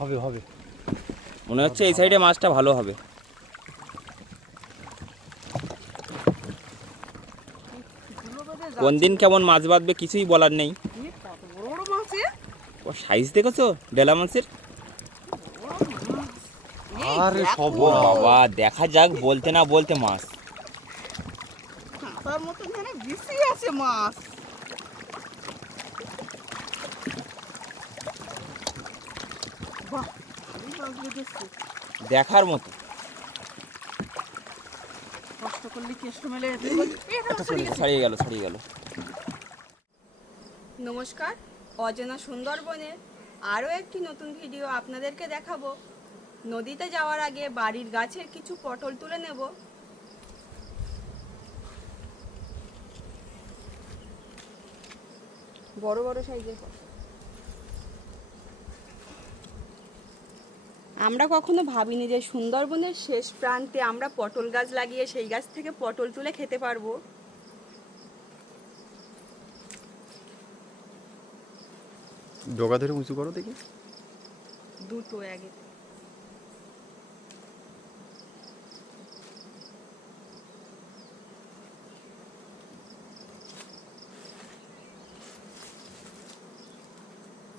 হবে হবে মনে হচ্ছে এই সাইডে মাছটা ভালো হবে। কোন দিন কেমন মাছ বাঁধবে কিছুই বলার নেই। ও সাইজ দেখেছো ডেলা মাছের? আরে সব ও বাবা, দেখা যাক বলতে না বলতে মাছ। কাঁটার মতো যেন বেশি আছে মাছ। বাহ, ভালোই মাছ বেঁধেছে। দেখার মতো। কষ্ট করলে কেষ্ট মেলে ছাড়িয়ে গেল ছাড়িয়ে গেল। নমস্কার, অজানা সুন্দরবনের আরও একটি নতুন ভিডিও আপনাদেরকে দেখাবো। নদীতে যাওয়ার আগে বাড়ির গাছের কিছু পটল তুলে নেব। বড় বড় সাইজের পটল। আমরা কখনো ভাবিনি যে সুন্দরবনের শেষ প্রান্তে আমরা পটল গাছ লাগিয়ে সেই গাছ থেকে পটল তুলে খেতে পারবো। ডগা ধরে উঁচু করো দেখি। দুটো আগে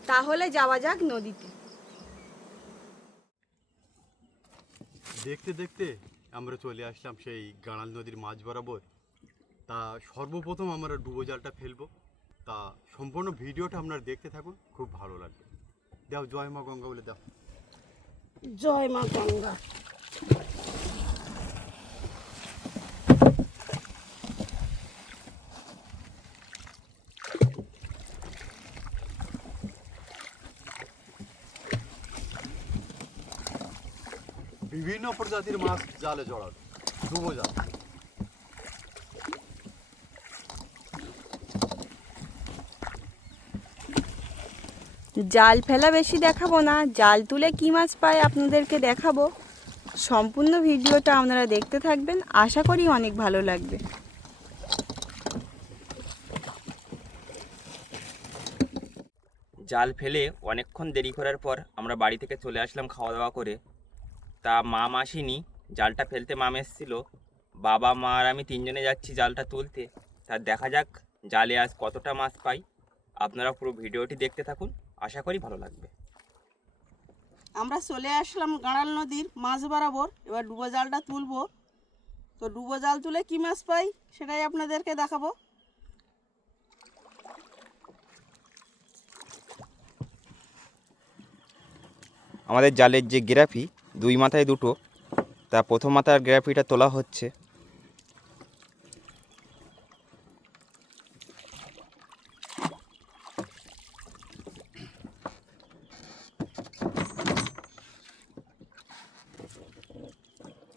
তাহলে যাওয়া যাক নদীতে। দেখতে দেখতে আমরা চলে আসলাম সেই গাঁড়াল নদীর মাঝ বরাবর। তা সর্বপ্রথম আমরা ডুবো জালটা ফেলবো। তা সম্পূর্ণ ভিডিওটা আপনারা দেখতে থাকুন, খুব ভালো লাগবে। দাও জয় মা গঙ্গা বলে দাও। জয় মা গঙ্গা। বিভিন্ন প্রজাতির মাছ জালে জড়ানো, ডুবো জাল। জাল ফেলা বেশি দেখাবো না, জাল তুলে কি মাছ পায় আপনাদেরকে দেখাবো। সম্পূর্ণ ভিডিওটা আপনারা দেখতে থাকবেন, আশা করি অনেক ভালো লাগবে। জাল ফেলে অনেকক্ষণ দেরি করার পর আমরা বাড়ি থেকে চলে আসলাম খাওয়া দাওয়া করে। তা মা আসেনি, জালটা ফেলতে মাম এসেছিলো। বাবা মা আর আমি তিনজনে যাচ্ছি জালটা তুলতে। তা দেখা যাক জালে আজ কতটা মাছ পাই। আপনারা পুরো ভিডিওটি দেখতে থাকুন, আশা করি ভালো লাগবে। আমরা চলে আসলাম গাঁড়াল নদীর মাছ বরাবর। এবার ডুবো জালটা তুলবো। তো ডুবো জাল তুলে কি মাছ পাই সেটাই আপনাদেরকে দেখাবো। আমাদের জালের যে গ্রাফি, দুই মাথায় দুটো, তা প্রথম মাথার গ্রাফিটা তোলা হচ্ছে।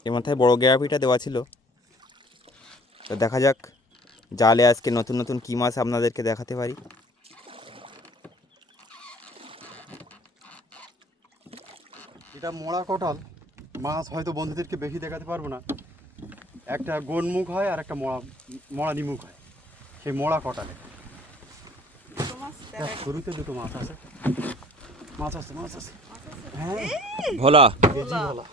এই মাথায় বড় গ্রাফিটা দেওয়া ছিল। তো দেখা যাক জালে আজকে নতুন নতুন কী মাছ আপনাদেরকে দেখাতে পারি। এটা মোড়া কটাল মাছ, হয়তো বন্ধুদেরকে বেশি দেখাতে পারবো না। একটা গোনমুখ হয় আর একটা মড়া নিমুখ হয়, সেই মোড়া কটালে। শুরুতে দুটো মাছ আছে, মাছ আছে মাছ আছে। হ্যাঁ ভোলা কেজি ভোলা।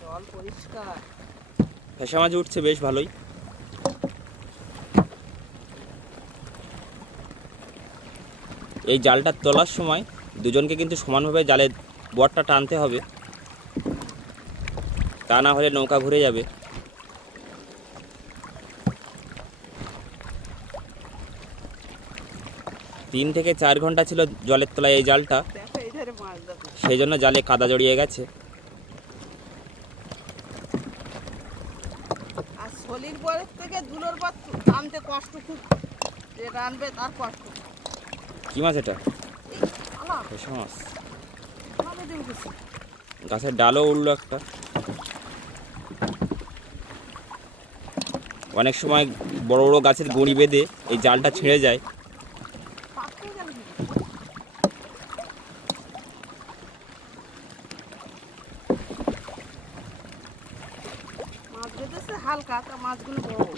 জল পরিষ্কার। ফেসা মাছ উঠছে বেশ ভালোই। এই জালটা তোলার সময় দুজনকে কিন্তু সমানভাবে জালের বটটা টানতে হবে, তা না হলে নৌকা ঘুরে যাবে। তিন থেকে 4 ঘন্টা ছিল জলের তলায় এই জালটা, সেই জন্য জালে কাদা জড়িয়ে গেছে। আর সলির বরের থেকে ধুলোর বর টানতে কষ্ট খুব। যে টানবে তার কষ্ট। কি মাছ এটা? আলা ফেসা মাছ। আমাদের দেখেছি। গাছের ডালও উঠলো একটা। অনেক সময় বড় বড় গাছের গুঁড়ি বেঁধে এই জালটা ছিঁড়ে যায়। পাকতে গেল কি? মাছ বেঁধেছে হালকা, তা মাছগুলো বড়।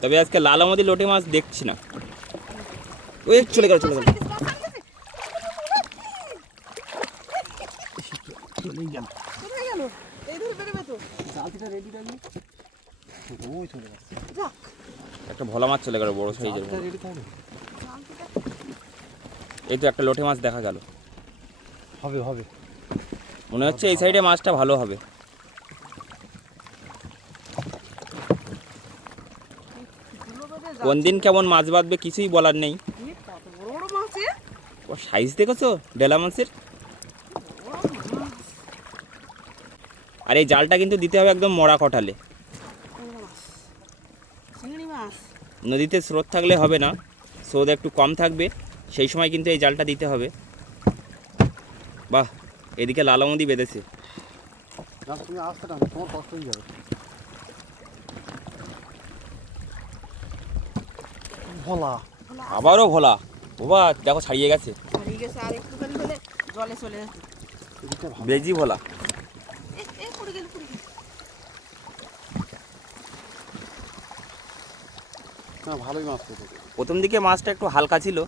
তবে আজকে লালামদি লোটে মাছ দেখছি না। ওই চলে গেল, চলে গেল। কোথায় গেল? এই ধরে বেরোবে তো। যাক, একটা ভোলা মাছ চলে গেল, বড় সাইজের। এই তো একটা লোটে মাছ দেখা গেল। হবে হবে, মনে হচ্ছে এই সাইডে মাছটা ভালো হবে। ধুলো বেঁধে কোন দিন কেমন মাছ বাঁধবে কিছুই বলার নেই। যাচ্ছে। কত বড় বড় মাছ এ? ও সাইজ দেখেছো ডেলা মাছের? বড় মাছ। আর এই জালটা কিন্তু দিতে হবে একদম মরা কটালে। বড় মাছ। চিংড়ি মাছ। নদীতে স্রোত থাকলে হবে না, স্রোত একটু কম থাকবে, সেই সময় কিন্তু এই জালটা দিতে হবে। বাহ, এদিকে লালামদি বেঁধেছে। তুমি আসতে না, তোমার কষ্ট হয়ে যাবে। ভোলা, আবারও ভোলা। বাবা দেখো ছাড়িয়ে গেছে, হারিয়ে গেছে, আর একটুখানি হলে জলে চলে যেত। এদিকটা ভালো। বেজি ভোলা। এ পড়ে গেল, পড়ে গেল। না, ভালোই মাছ পেয়েছে। প্রথম দিকে মাছটা একটু হালকা ছিল,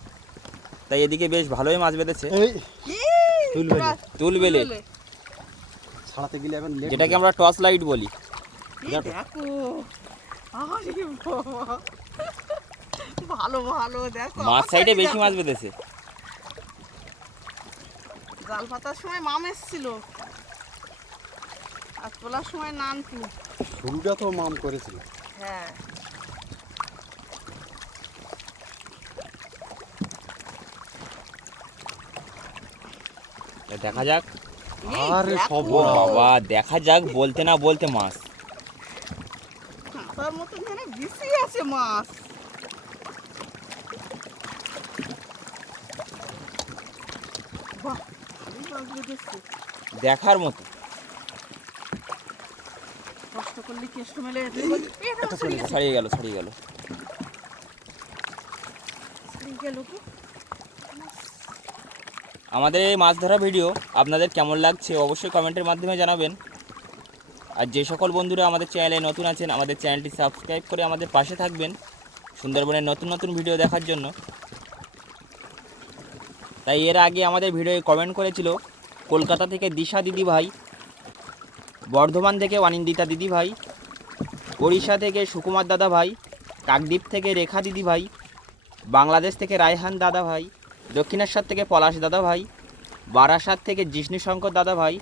তাই এদিকে বেশ ভালোই মাছ বেঁধেছে। এই এই, তুলবেলে। তুল বেলে, ছাড়াতে গেলে এখন লেট। যেটাকে আমরা টর্চ লাইট বলি। এই দেখো, আরে বাবা, ভালো ভালো দেখো। মাছ আমার সাইডে side এ বেশি দেখো। মাছ বেঁধেছে। জাল পাতার সময় মাম এসেছিল, আর তোলার সময় নানটু। শুরুটা তো মাম করেছিল। হ্যাঁ, দেখা যাক। এই আরে দেখো, সব ও বাবা, দেখা যাক বলতে না বলতে মাছ। কাঁটার মতন যেন বেশি আছে মাছ। বাহ, ভালোই মাছ বেঁধেছে। দেখার মতো। কষ্ট করলে কেষ্ট মেলে যেতে বলি, এটা সরে গেছে, ছাড়িয়ে গেল, ছাড়িয়ে গেল। সরে গেল গো। আমাদের এই মাছ ধরা ভিডিও আপনাদের কেমন লাগছে অবশ্যই কমেন্টের মাধ্যমে জানাবেন। আর যে সকল বন্ধুরা আমাদের চ্যানেলে নতুন আছেন, আমাদের চ্যানেলটি সাবস্ক্রাইব করে আমাদের পাশে থাকবেন সুন্দরবনের নতুন নতুন ভিডিও দেখার জন্য। তাই এর আগে আমাদের ভিডিওয়ে কমেন্ট করেছিল কলকাতা থেকে দিশা দিদি ভাই, বর্ধমান থেকে অনিন্দিতা দিদি ভাই, ওড়িশা থেকে সুকুমার দাদা ভাই, কাকদ্বীপ থেকে রেখা দিদি ভাই, বাংলাদেশ থেকে রায়হান দাদা ভাই, দক্ষিণেশ্বর থেকে পলাশ দাদা ভাই, বারাসাত থেকে জিষ্ণু শঙ্কর দাদা ভাই,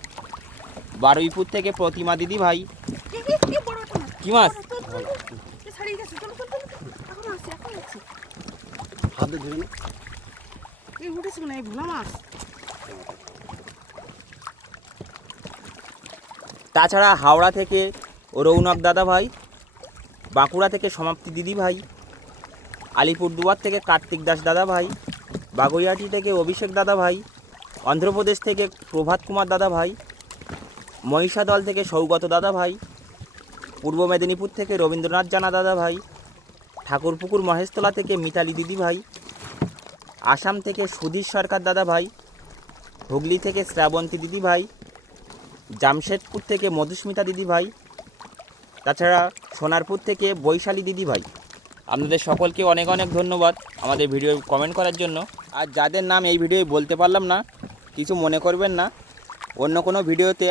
বারুইপুর থেকে প্রতিমা দিদি ভাই। এই বড় একটা মাছ। কি মাছ? চল, চল, চল। এ ছাড়িয়ে গেছে, চলো, চল, চল, চল। এখন আসছে, এখন আসছে। হাতে ধরে না। এই উঠেছে না, এই ভোলা মাছ। তাছাড়া হাওড়া থেকে রৌনক দাদা ভাই, বাঁকুড়া থেকে সমাপ্তি দিদি ভাই, আলিপুরদুয়ার থেকে কার্তিক দাস দাদা ভাই, বাগুইয়াটি থেকে অভিষেক দাদা ভাই, অন্ধ্রপ্রদেশ থেকে প্রভাত কুমার দাদা ভাই, মহিষাদল থেকে সৌগত দাদা ভাই, পূর্ব মেদিনীপুর থেকে রবীন্দ্রনাথ জানা দাদা ভাই, ঠাকুরপুকুর মহেশতলা থেকে মিতালি দিদি ভাই, আসাম থেকে সুধীর সরকার দাদা ভাই, হুগলি থেকে শ্রাবন্তী দিদি ভাই, জামশেদপুর থেকে মধুস্মিতা দিদি ভাই, তাছাড়া সোনারপুর থেকে বৈশালী দিদি ভাই। আপনাদের সকলকে অনেক অনেক ধন্যবাদ আমাদের ভিডিও কমেন্ট করার জন্য। আর যাদের নাম এই ভিডিওয় বলতে পারলাম না, কিছু মনে করবেন না, অন্য কোনো ভিডিওতে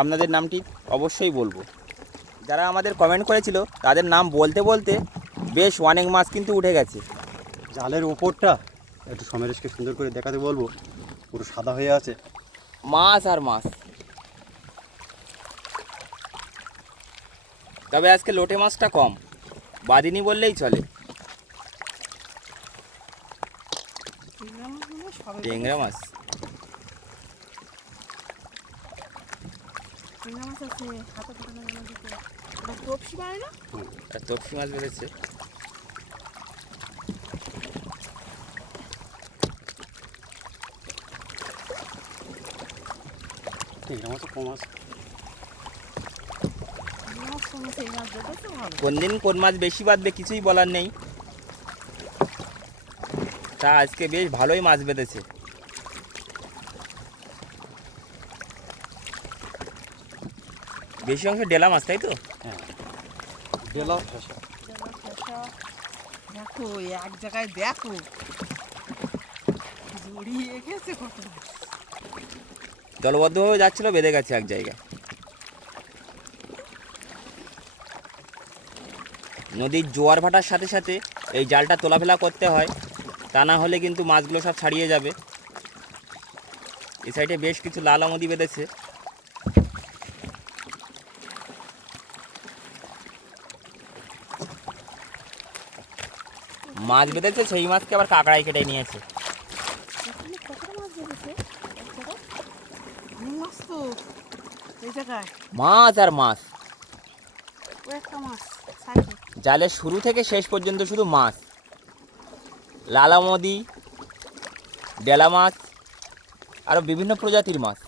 আপনাদের নামটি অবশ্যই বলবো। যারা আমাদের কমেন্ট করেছিল তাদের নাম বলতে বলতে বেশ অনেক মাছ কিন্তু উঠে গেছে। জালের ওপরটা একটু সমরেশকে সুন্দর করে দেখাতে বলবো, পুরো সাদা হয়ে আছে। মাছ আর মাছ। তবে আজকে লোটে মাছটা কম, বাদিনী বললেই চলে। ট্যাংরা মাছগুলো সবে ট্যাংরা মাছ, ট্যাংরা মাছ আছে, হাতে ফোটানো যেন দিতে। ওটা তপসি পায় না? আর তপসি মাছ বেঁধেছে। ট্যাংরা মাছও কম আছে। ট্যাংরা মাছ কমেছে, এই মাছ বেঁধেছে ভালো। কোন দিন কোন মাছ বেশি বাঁধবে কিছুই বলার নেই। তা আজকে বেশ ভালোই মাছ বেঁধেছে। বেশি অংশ ডেলা মাছ, তাই তো? হ্যাঁ, বেলা ফেসা। যেন ফেসে। দেখো এক জায়গায় দেখো জড়িয়ে গেছে কত মাছ। দলবদ্ধভাবে যাচ্ছিল, বেঁধে গেছে এক জায়গায়। নদীর জোয়ার ভাটার সাথে সাথে এই জালটা তোলাফেলা করতে হয়, তা না হলে কিন্তু মাছগুলো সব ছাড়িয়ে যাবে। এই সাইডে বেশ কিছু লাল আমদি বেঁধেছে। মাছ বেঁধেছে, সেই মাছকে আবার কাঁকড়ায় কেটে নিয়েছে। এখানে কতটা মাছ ধরেছে মাছ তো এই জায়গায় মাছ আর মাছ, ও একটা মাছ সাইডে। জালের শুরু থেকে শেষ পর্যন্ত শুধু মাছ, লালামদি, ডেলা মাছ, আরও বিভিন্ন প্রজাতির মাছ।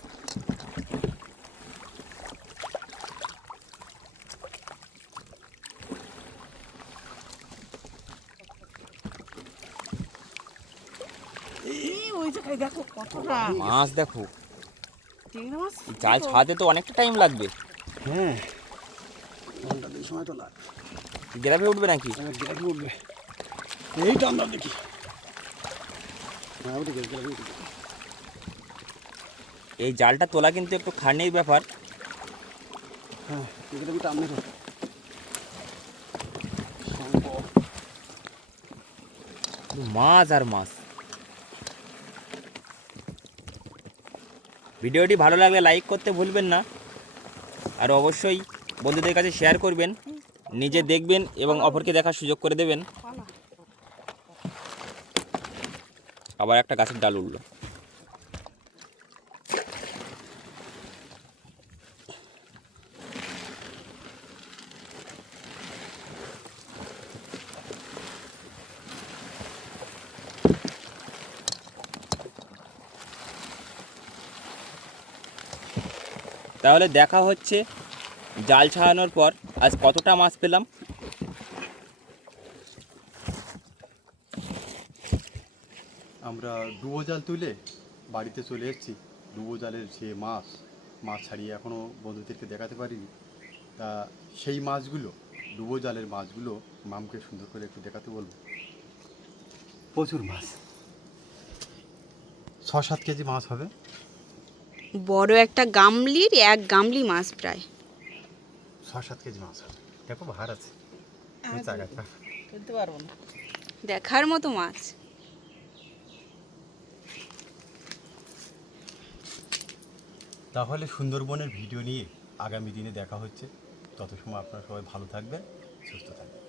এই ওই জায়গায় দেখো কতটা মাছ দেখো, চিংড়ি মাছ। জাল ছাড়াতে তো অনেকটা টাইম লাগবে। হ্যাঁ, ঘন্টা 2 সময় তো লাগবে। গ্রাফে উঠবে নাকি? গ্রাফে উঠবে, এই তো আমরা দেখি। হ্যাঁ, উঠে গেছে, গ্রাফে উঠে গেছে। এই জালটা তোলা কিন্তু একটু খাটনির ব্যাপার। হ্যাঁ, এগুলো কি টামনে মাছ আর মাছ। ভিডিওটি ভালো লাগলে লাইক করতে ভুলবেন না, আর অবশ্যই বন্ধুদের কাছে শেয়ার করবেন। নিজে দেখবেন এবং অপরকে দেখার সুযোগ করে দেবেন। আবার একটা গাছের ডাল উঠল। তাহলে দেখা হচ্ছে জাল ছাড়ানোর পর আজ কতটা মাছ পেলাম। আমরা ডুবো জাল তুলে বাড়িতে চলে এসেছি। ডুবো জালের যে মাছ ছাড়িয়ে এখনও বন্ধুদেরকে দেখাতে পারিনি। তা সেই মাছগুলো, ডুবো জালের মাছগুলো মামকে সুন্দর করে একটু দেখাতে বলবো। প্রচুর মাছ, 6-7 কেজি মাছ হবে। বড় একটা গামলির 1 গামলি মাছ প্রায়। 6-7 কেজি মাছ হবে। দেখো ভার আছে, তুলতে পারবো না। দেখার মতো মাছ। তাহলে সুন্দরবনের ভিডিও নিয়ে আগামী দিনে দেখা হচ্ছে। তত সময় আপনারা সবাই ভালো থাকবেন, সুস্থ থাকবেন।